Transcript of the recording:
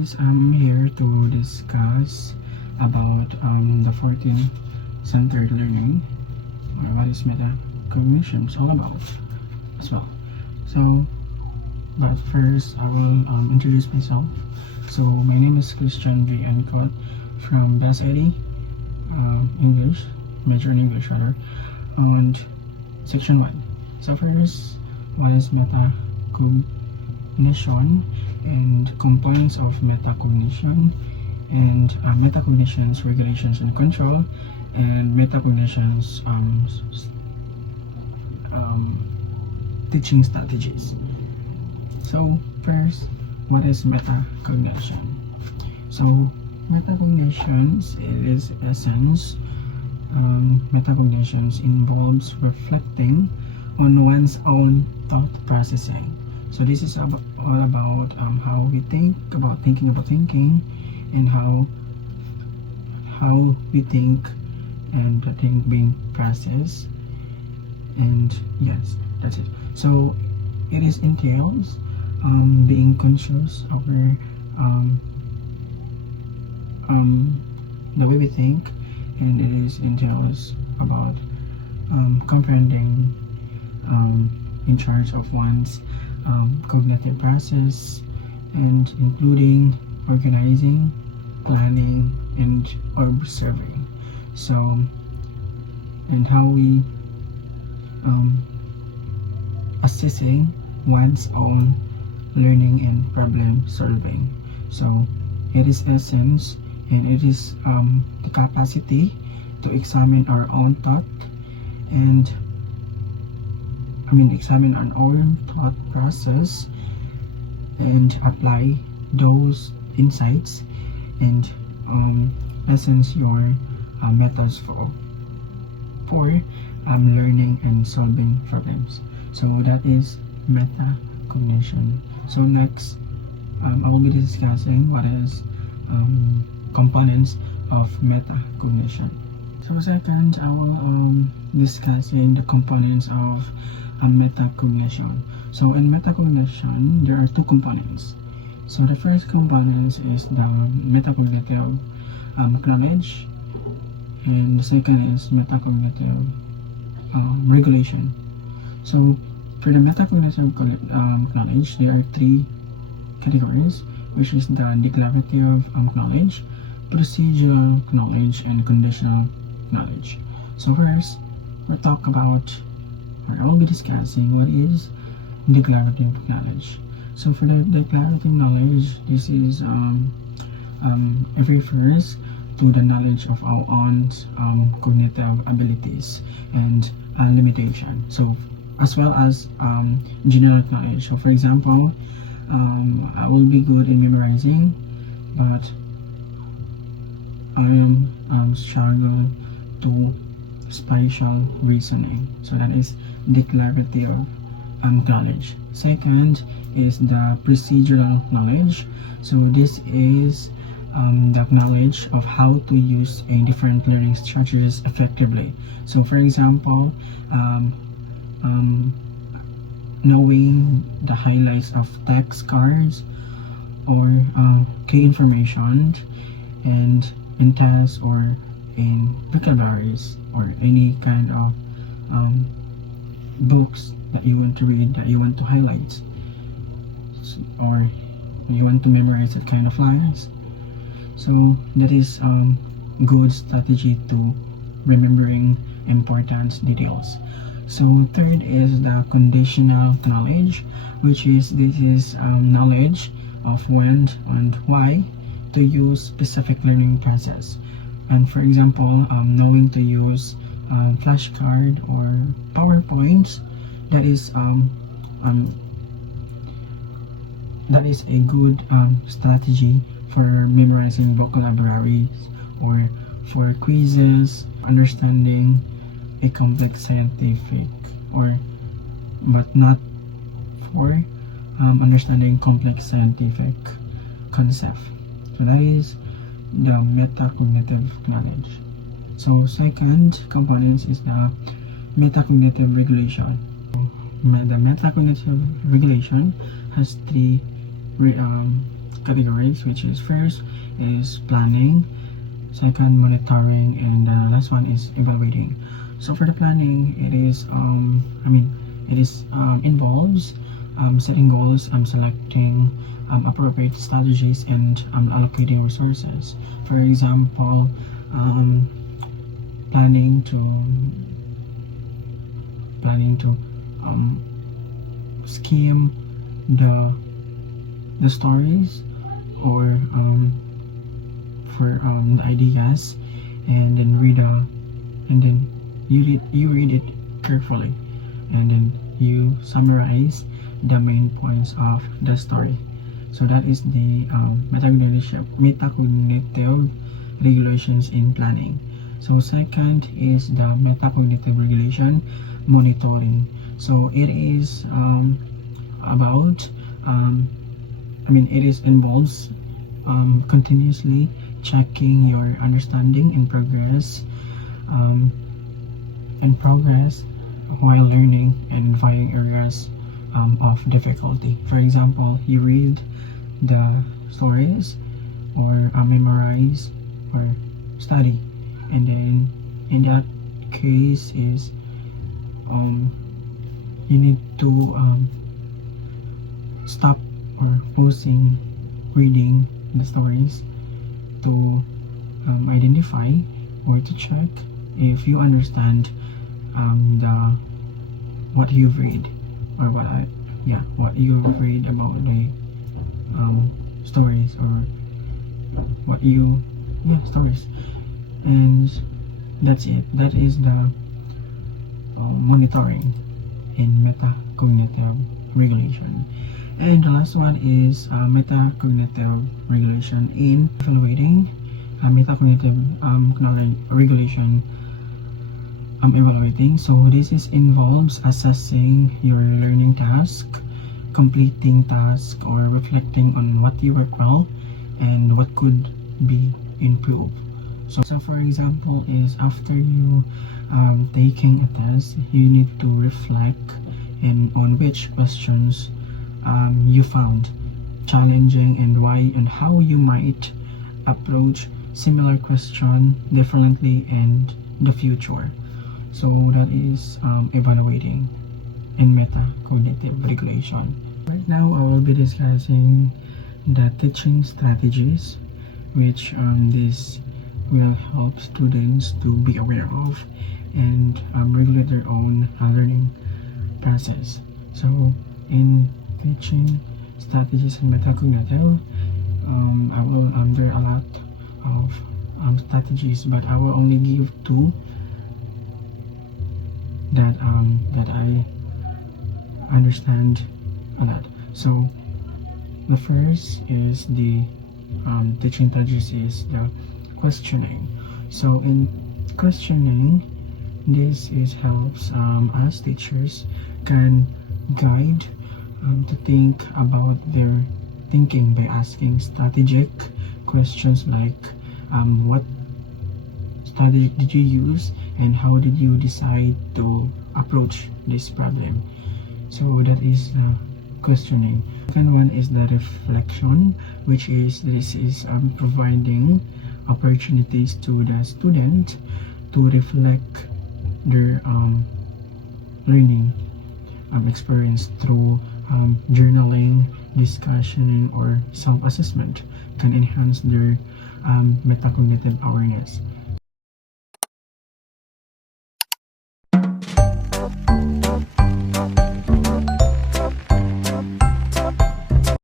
guys, I'm here to discuss about the 14 centered learning, or what is metacognition all about as well. So, but first I will introduce myself. So my name is Christian V. Encott from BSID English, major in English rather, and section 1. So first, what is metacognition and components of metacognition, and metacognition's regulations and control, and metacognition's teaching strategies. So first, what is metacognition? So metacognitions, it is essence. Metacognitions involves reflecting on one's own thought processing. So this is all about how we think about thinking, and how we think and the thing being processed. And yes, that's it. So it is entails being conscious of the way we think, and it is entails about comprehending, in charge of one's cognitive process, and including organizing, planning, and observing. So, and how we assessing one's own learning and problem solving. So it is essence, and it is the capacity to examine our own thought, and examine our own thought process and apply those insights, and essence your methods for learning and solving problems. So that is metacognition. So next, I will be discussing what is components of metacognition. So second, I will discussing the components of metacognition. So in metacognition, there are two components. So the first component is the metacognitive knowledge, and the second is metacognitive regulation. So for the metacognitive knowledge, there are three categories, which is the declarative knowledge, procedural knowledge, and conditional knowledge. So first, we'll talk about, or I will be discussing, what is declarative knowledge. So for the declarative knowledge, this is it refers to the knowledge of our own cognitive abilities and limitation. So as well as general knowledge. So for example, I will be good in memorizing, but I am struggle to spatial reasoning. So that is declarative knowledge. Second is the procedural knowledge. So this is the knowledge of how to use a different learning strategies effectively. So for example, knowing the highlights of text cards, or key information, and in tests, or in vocabularies, or any kind of books that you want to read, that you want to highlight, or you want to memorize that kind of lines. So that is good strategy to remembering important details. So third is the conditional knowledge, which is knowledge of when and why to use specific learning process. And for example, knowing to use flashcard or PowerPoint, that is a good strategy for memorizing vocabularies, or for quizzes, understanding a complex scientific, but not for understanding complex scientific concept. So that is the metacognitive knowledge. So second component is the metacognitive regulation. The metacognitive regulation has three categories, which is first is planning, second monitoring, and the last one is evaluating. So for the planning, it is involves setting goals, selecting appropriate strategies, and allocating resources. For example, planning to scheme the stories, or for the ideas, and then you read it carefully, and then you summarize the main points of the story. So that is the metacognitive regulations in planning. So second is the metacognitive regulation monitoring. So it is about it involves continuously checking your understanding and progress while learning and finding areas of difficulty. For example, you read the stories, or memorize, or study, and then in that case is you need to stop or pausing reading the stories to identify or to check if you understand what you've read, or what you've read about the stories, or stories. And that's it. That is the monitoring in metacognitive regulation. And the last one is metacognitive regulation in evaluating. Metacognitive regulation evaluating. So this involves assessing your learning task, completing task, or reflecting on what you worked well and what could be improved. So for example, is after you taking a test, you need to reflect on which questions you found challenging, and why, and how you might approach similar question differently in the future. So that is evaluating in metacognitive regulation. Right now I will be discussing the teaching strategies, which this will help students to be aware of and regulate their own learning process. So in teaching strategies and metacognitive, there are a lot of strategies, but I will only give two that I understand a lot. So the first is the teaching strategies is the questioning. So in questioning, this helps us teachers can guide to think about their thinking by asking strategic questions like what strategy did you use, and how did you decide to approach this problem. So that is questioning. Second one is the reflection, which is providing opportunities to the student to reflect their learning experience through journaling, discussion, or self-assessment can enhance their metacognitive awareness.